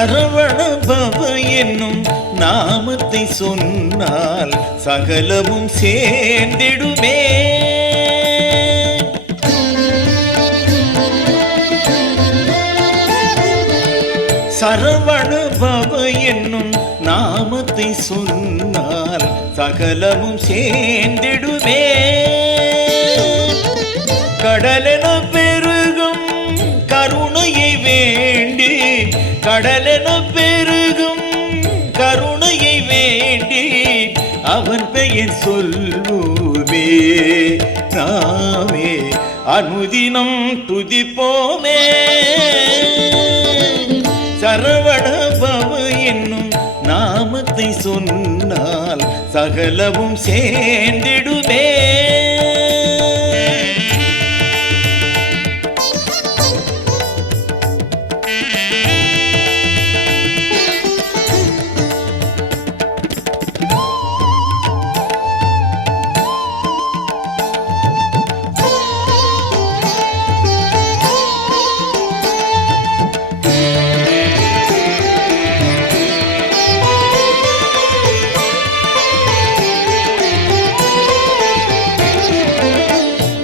சரவண பவ என்னும் நாமத்தை சொன்னால் சகலமும் சேர்ந்திடுமே. சரவண பவ என்னும் நாமத்தை சொன்னால் சகலமும் சேர்ந்திடுமே. கடலென பெருகும் கருணையை வேண்டி, கடலென பெருகும் கருணையை வேண்டி அவன் பெயர் சொல்லுவே. நாமே அனுதினம் துதிப்போமே. சரவண பவ என்னும் நாமத்தை சொன்னால் சகலமும் சேர்ந்திடுமே.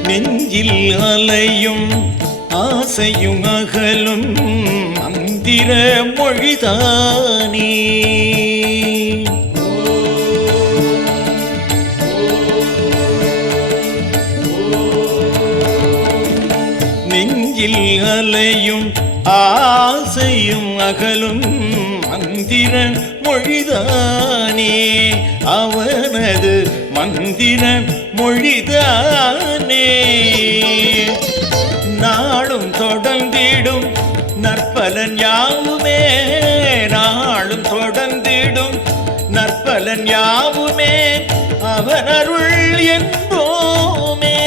நெஞ்சில் அலையும் ஆசையும் அகலும் மந்திர மொழிதானே. நெஞ்சில் அலையும் ஆசையும் அகலும் மந்திர மொழிதானே. அவனது மந்திர மொழிதானே. நாளும் தொடர்ந்திடும் நற்பலன் யாவுமே, நாளும் தொடர்ந்திடும் நற்பலன் யாவுமே அவன் அருள் என்போமே.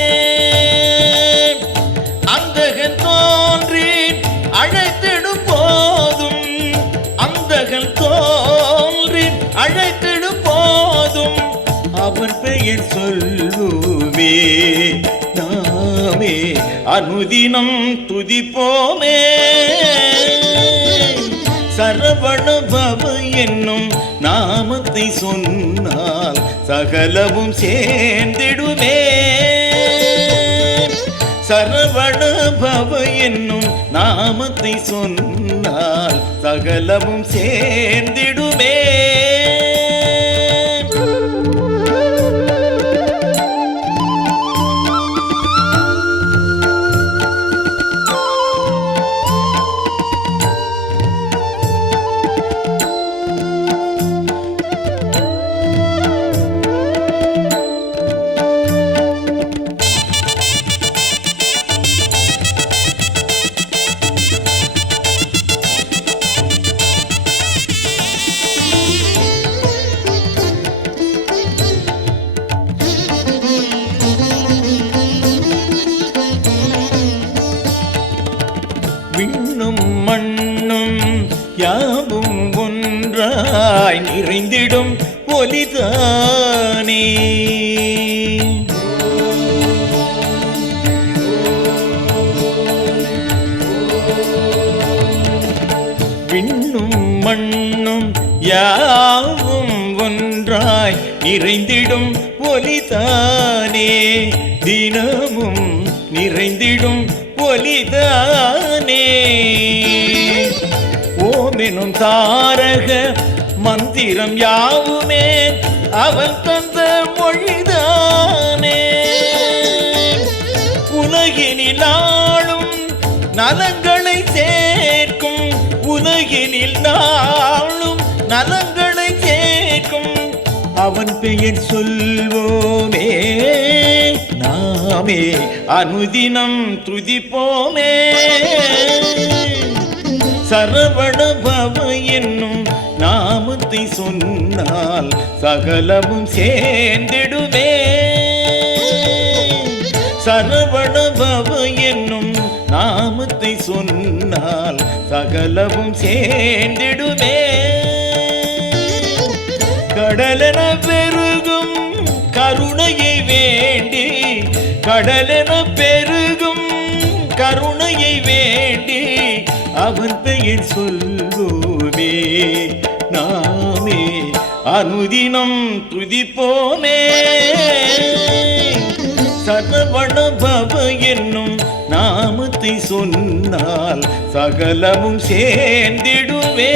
அந்தகன் தோன்றி அழைத்திடும் போதும், அந்தகன் தோன்றி அழைத்திடும் போதும் அவன் பெயர் சொல்லுவே. நாமே அனுதினம் துதிப்போமே. சரவண பவ என்னும் நாமத்தை சொன்னால் சகலமும் சேர்ந்திடுமே. சரவண பவ என்னும் நாமத்தை சொன்னால் சகலமும் சேர்ந்திடுமே. விண்ணும் மண்ணும் யாவும் ஒன்றாய் நிறைந்திடும் ஒலிதானே. விண்ணும் மண்ணும் யாவும் ஒன்றாய் நிறைந்திடும் ஒலிதானே. தினமும் நிறைந்திடும் ஒலிதானே. ஓமெனும் தாரக மந்திரம் யாவுமே அவன் தந்த மொழிதானே. உலகினில் நாளும் நலங்களை சேர்க்கும், உலகினில் நாளும் நலங்களை சேர்க்கும் அவன் பெயர் சொல்வோமே. நாமே அனுதினம் துதிப்போமே. சரவண பவ என்னும் நாமத்தை சொன்னால் சகலமும் சேர்ந்திடுமே. சரவண பவ என்னும் நாமத்தை சொன்னால் சகலமும் சேர்ந்திடுமே. கடலென பெருகும் கருணையை வேண்டி, கடலென பெருகும் கருணை துணையை வேண்டி அவன் பெயர் சொல்லுமே நாமே அனுதினம் துதிப்போமே சரவண பவ என்னும் நாமத்தை சொன்னால் சகலமும் சேர்ந்திடுவே